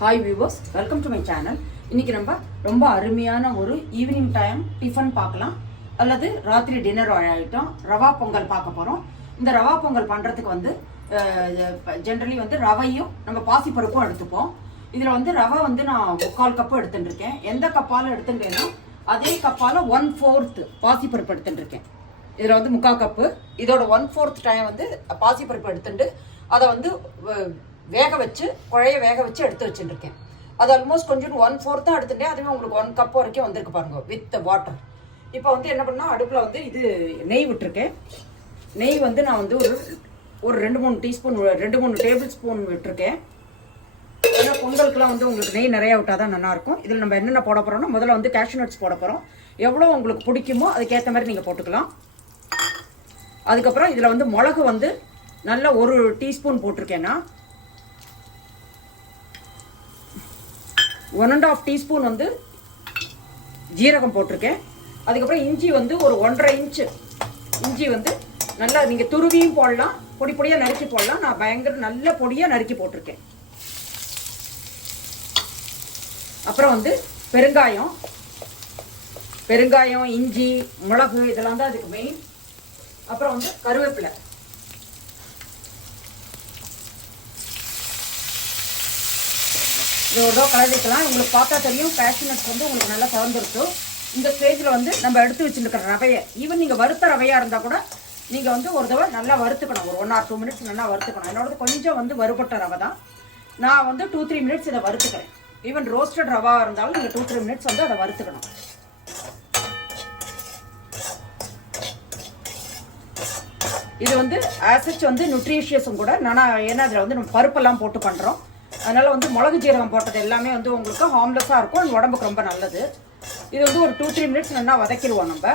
Hi viewers, welcome to my channel. இன்னைக்கு நம்ம ரொம்ப அருமையான ஒரு ஈவினிங் டைம் டிஃபன் பார்க்கலாம், அல்லது ராத்திரி டின்னர் ஐட்டம் ரவா பொங்கல் பார்க்க போகிறோம். இந்த ரவா பொங்கல் பண்ணுறதுக்கு வந்து ஜென்ரலி வந்து ரவையும் நம்ம பாசிப்பருப்பும் எடுத்துப்போம். இதில் வந்து ரவை வந்து நான் 3/4 கப்பு எடுத்துட்டுருக்கேன். எந்த கப்பால் எடுத்துட்டேனோ அதே கப்பால் 1/4 பாசிப்பருப்பு எடுத்துட்டுருக்கேன். இதில் வந்து 3/4 கப்பு, இதோட 1/4 டைம் வந்து பாசிப்பருப்பு எடுத்துட்டு அதை வந்து வேக வச்சு குழைய வேக வச்சு எடுத்து வச்சுருக்கேன். அது ஆல்மோஸ்ட் கொஞ்சம் 1/4 தான் எடுத்துட்டேன். அதுவே உங்களுக்கு 1 கப் வரைக்கும் வந்திருக்கு பாருங்க வித் வாட்டர். இப்போ வந்து என்ன பண்ணால் அடுப்பில் வந்து இது நெய் விட்டுருக்கேன். நெய் வந்து நான் வந்து ஒரு 2-3 டீஸ்பூன் 2-3 டேபிள் ஸ்பூன் விட்டுருக்கேன். ஏன்னா பொங்கலுக்குலாம் வந்து உங்களுக்கு நெய் நிறையா விட்டால் தான் நல்லாயிருக்கும். இதில் நம்ம என்னென்ன போட போகிறோம்னா முதல்ல வந்து கேஷ்யூ நட்ஸ் போட போகிறோம். எவ்வளோ உங்களுக்கு பிடிக்குமோ அதுக்கேற்ற மாதிரி நீங்கள் போட்டுக்கலாம். அதுக்கப்புறம் இதில் வந்து மிளகு வந்து நல்லா 1 டீஸ்பூன் போட்டிருக்கேன்னா 1.5 டீஸ்பூன் வந்து ஜீரகம் போட்டிருக்கேன். அதுக்கப்புறம் இஞ்சி வந்து ஒரு 1.5 இன்ச்சு இஞ்சி வந்து நல்லா நீங்கள் துருவியும் போடலாம், பொடி பொடியாக நறுக்கி போடலாம். நான் பயங்கர நல்ல பொடியாக நறுக்கி போட்டிருக்கேன். அப்புறம் வந்து பெருங்காயம், இஞ்சி, மிளகு இதெல்லாம் தான் அதுக்கு மெயின். அப்புறம் வந்து கருவேப்பிலை, இதோட கலரிக்கலாம். உங்களுக்கு பார்த்தா தெரியும் கேஷ்யூ நட்ஸ் வந்து உங்களுக்கு நல்லா கலந்துருக்கும். இந்த ஸ்டேஜில் வந்து நம்ம எடுத்து வச்சுருக்கிற ரவையை, ஈவன் நீங்கள் வறுத்த ரவையாக இருந்தால் கூட நீங்கள் வந்து ஒரு தடவை நல்லா வறுத்துக்கணும். ஒரு 1 or 2 மினிட்ஸ் நல்லா வறுத்துக்கணும். என்னோட கொஞ்சம் வந்து வறுபட்ட ரவை தான். நான் வந்து 2-3 மினிட்ஸ் இதை வறுத்துக்கிறேன். ஈவன் ரோஸ்டட் ரவாக இருந்தாலும் நீங்கள் 2-3 மினிட்ஸ் வந்து அதை வறுத்துக்கணும். இது வந்து ஆசச் வந்து நியூட்ரிஷியஸும் கூட. ஏன்னா அதில் வந்து நம்ம பருப்பெல்லாம் போட்டு பண்ணுறோம். அதனால் வந்து மிளகு ஜீரகம் போட்டது எல்லாமே வந்து உங்களுக்கு ஹார்ம்லெஸ்ஸாக இருக்கும், அது உடம்புக்கு ரொம்ப நல்லது. இது வந்து ஒரு 2-3 மினிட்ஸ் நல்லா வதக்கிடுவோம். நம்ம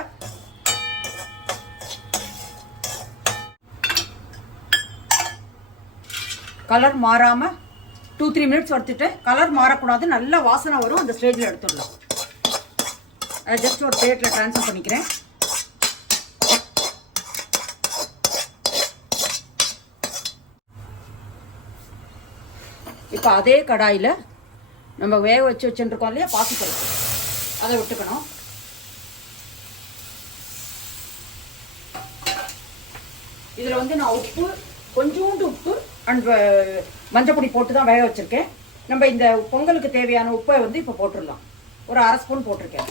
கலர் மாறாமல் 2-3 மினிட்ஸ் வறுத்துட்டு, கலர் மாறக்கூடாது, நல்லா வாசனை வரும். அந்த ஸ்டேஜில் எடுத்துடலாம். ஜஸ்ட் ஒரு பிளேட்டில் ட்ரான்ஸ்ஃபர் பண்ணிக்கிறேன். இப்போ அதே கடாயில் நம்ம வேக வச்சுருக்கோம் இல்லையா பாசிப்பருப்பு, அதை விட்டுக்கணும். இதில் வந்து நான் உப்பு, கொஞ்சோண்டு உப்பு அண்ட் மஞ்சப்பொடி போட்டு தான் வேக வச்சுருக்கேன். நம்ம இந்த பொங்கலுக்கு தேவையான உப்பை வந்து இப்போ போட்டுடலாம். ஒரு 1/2 ஸ்பூன் போட்டிருக்கேன்.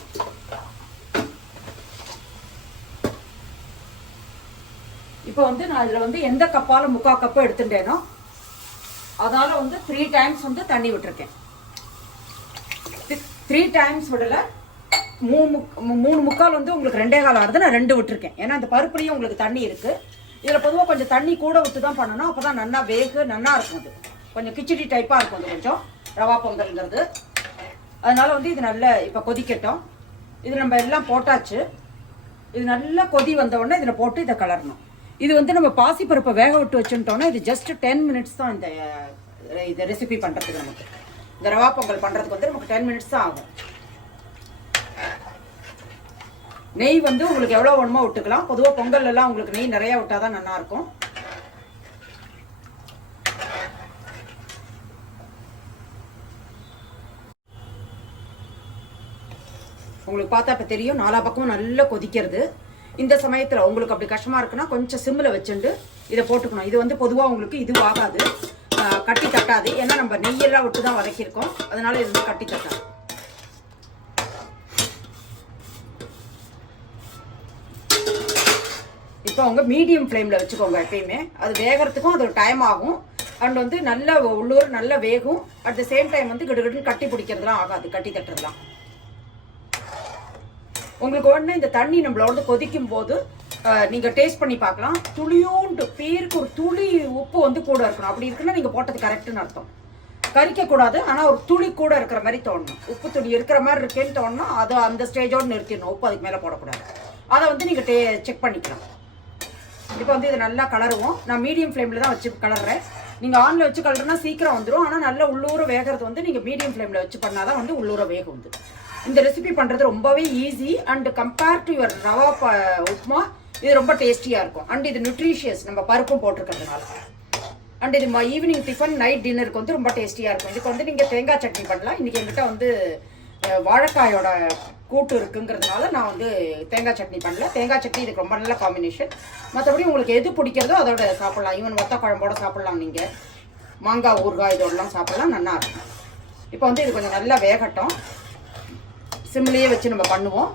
இப்போ வந்து நான் இதில் வந்து எந்த கப்பால் 3/4 கப்பு எடுத்துட்டேனோ அதால் வந்து 3 டைம்ஸ் வந்து தண்ணி விட்டுருக்கேன். 3 டைம்ஸ் விடலை, 3/4 வந்து உங்களுக்கு 2.25 ஆகுது. நான் 2 விட்டுருக்கேன். ஏன்னா அந்த பருப்புலையும் உங்களுக்கு தண்ணி இருக்குது. இதில் பொதுவாக கொஞ்சம் தண்ணி கூட விட்டு தான் பண்ணணும். அப்போ தான் நல்லா நல்லா இருக்கும். அது கொஞ்சம் கிச்சடி டைப்பாக இருக்கும். அது கொஞ்சம் ரவா பொங்கல்ங்கிறது. அதனால் வந்து இது நல்லா இப்போ கொதிக்கட்டும். இது நம்ம எல்லாம் போட்டாச்சு. இது நல்லா கொதி வந்தவுடனே இதில் போட்டு இதை கலரணும். இது வந்து நம்ம பாசிப்பருப்பை வேக விட்டு வச்சுட்டோம்னா இது ஜஸ்ட் 10 மினிட்ஸ் தான். இந்த ரெசிபி பண்ணுறதுக்கு நமக்கு இந்த ரவா பொங்கல் பண்ணுறதுக்கு வந்து நமக்கு 10 மினிட்ஸ் தான் ஆகும். நெய் வந்து உங்களுக்கு எவ்வளோ வேணுமோ விட்டுக்கலாம். பொதுவாக பொங்கல் எல்லாம் உங்களுக்கு நெய் நிறையா விட்டால் தான் நல்லாயிருக்கும். உங்களுக்கு பார்த்தா இப்போ தெரியும், 4 பக்கமும் நல்லா கொதிக்கிறது. இந்த சமயத்தில் உங்களுக்கு அப்படி கஷ்டமாக இருக்குன்னா கொஞ்சம் சிம்மில் வச்சுட்டு இதை போட்டுக்கணும். இது வந்து பொதுவாக உங்களுக்கு இது ஆகாது, கட்டி தட்டாது. ஏன்னா நம்ம நெய்யெல்லாம் விட்டு தான் வதக்கியிருக்கோம். அதனால இது வந்து கட்டி தட்டாது. இப்போ அவங்க மீடியம் ஃப்ளேமில் வச்சுக்கோங்க எப்பயுமே. அது வேகிறதுக்கும் அது ஒரு டைம் ஆகும். அண்ட் வந்து நல்ல உள்ளூர் நல்ல வேகும். அட் த சேம் டைம் வந்து கிடுகிடுன்னு கட்டி பிடிக்கிறதுலாம் ஆகாது, கட்டி தட்டுறதுலாம். உங்களுக்கு உடனே இந்த தண்ணி நம்மளோட கொதிக்கும் போது நீங்கள் டேஸ்ட் பண்ணி பார்க்கலாம். துளியோண்டு பேருக்கு ஒரு துளி உப்பு வந்து கூட இருக்கணும். அப்படி இருக்குன்னா நீங்கள் போட்டது கரெக்டுன்னு அர்த்தம். கரிக்கக்கூடாது, ஆனால் ஒரு துளி கூட இருக்கிற மாதிரி தோணணும். உப்பு துளி இருக்கிற மாதிரி இருக்கேன்னு தோணுனா அதை அந்த ஸ்டேஜோடு நிறுத்திடணும். உப்பு அதுக்கு மேலே போடக்கூடாது. அதை வந்து நீங்கள் செக் பண்ணிக்கலாம். இப்போ வந்து இதை நல்லா கலருவோம். நான் மீடியம் ஃப்ளேமில் தான் வச்சு கலர்றேன். நீங்கள் ஆனில் வச்சு கலருனா சீக்கிரம் வந்துடும். ஆனால் நல்லா உள்ளூர வேகிறது வந்து நீங்கள் மீடியம் ஃப்ளேமில் வச்சு பண்ணால் தான் வந்து உள்ளூர வேகம் வந்து. இந்த ரெசிபி பண்ணுறது ரொம்பவே easy and compare to your rava upma இது ரொம்ப டேஸ்டியாக இருக்கும். அண்ட் இது நியூட்ரிஷியஸ், நம்ம பருப்பும் போட்டிருக்கிறதுனால. அண்ட் இது ஈவினிங் டிஃபன் நைட் டின்னருக்கு வந்து ரொம்ப டேஸ்டியாக இருக்கும். இதுக்கு வந்து நீங்கள் தேங்காய் சட்னி பண்ணலாம். இன்றைக்கி எங்கிட்ட வந்து வாழைக்காயோட கூட்டு இருக்குங்கிறதுனால நான் வந்து தேங்காய் சட்னி பண்ணல. தேங்காய் சட்னி இதுக்கு ரொம்ப நல்ல காம்பினேஷன். மற்றபடி உங்களுக்கு எது பிடிக்கிறதோ அதோட சாப்பிட்லாம். ஈவன் வத்த குழம்போட சாப்பிட்லாம். நீங்கள் மாங்காய் ஊறுகாய் இதோடலாம் சாப்பிட்லாம், நல்லா இருக்கும். இப்போ வந்து இது கொஞ்சம் நல்லா வேகட்டும். சிம்லேயே வச்சு நம்ம பண்ணுவோம்.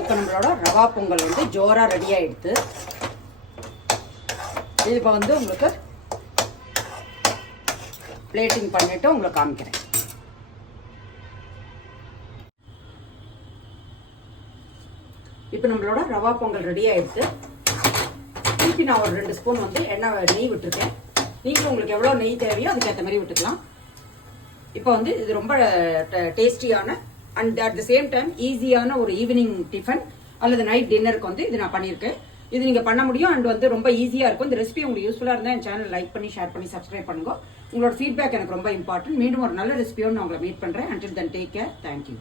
இப்போ நம்மளோட ரவா பொங்கல் வந்து ஜோராக ரெடி ஆகிடுது. இது இப்போ வந்து உங்களுக்கு பிளேட்டிங் பண்ணிட்டு உங்களுக்கு காமிக்கிறேன். இப்போ நம்மளோட ரவா பொங்கல் ரெடி ஆயிடுச்சு. திருப்பி நான் ஒரு 2 ஸ்பூன் வந்து நெய் விட்டுருக்கேன். நீங்களும் உங்களுக்கு எவ்வளோ நெய் தேவையோ அதுக்கேற்ற மாதிரி விட்டுக்கலாம். இப்போ வந்து இது ரொம்ப டேஸ்டியான and at the same time ஈஸியான ஒரு ஈவினிங் டிஃபன் அல்லது நைட் டின்னருக்கு வந்து இது நான் பண்ணியிருக்கேன். இது நீங்கள் பண்ண முடியும் அண்ட் வந்து ரொம்ப ஈஸியாக இருக்கும். இந்த ரெசிபி உங்களுக்கு யூஸ்ஃபுல்லாக இருந்தால் என் சேனல் லைக் பண்ணி ஷேர் பண்ணி சப்ஸ்கிரைப் பண்ணுங்க. உங்களோட ஃபீட்பேக் எனக்கு ரொம்ப இம்பார்ட்டன்ட். மீண்டும் ஒரு நல்ல ரெசிபியோடு நான் உங்களை மீட் பண்ணுறேன். Until then take care. Thank you.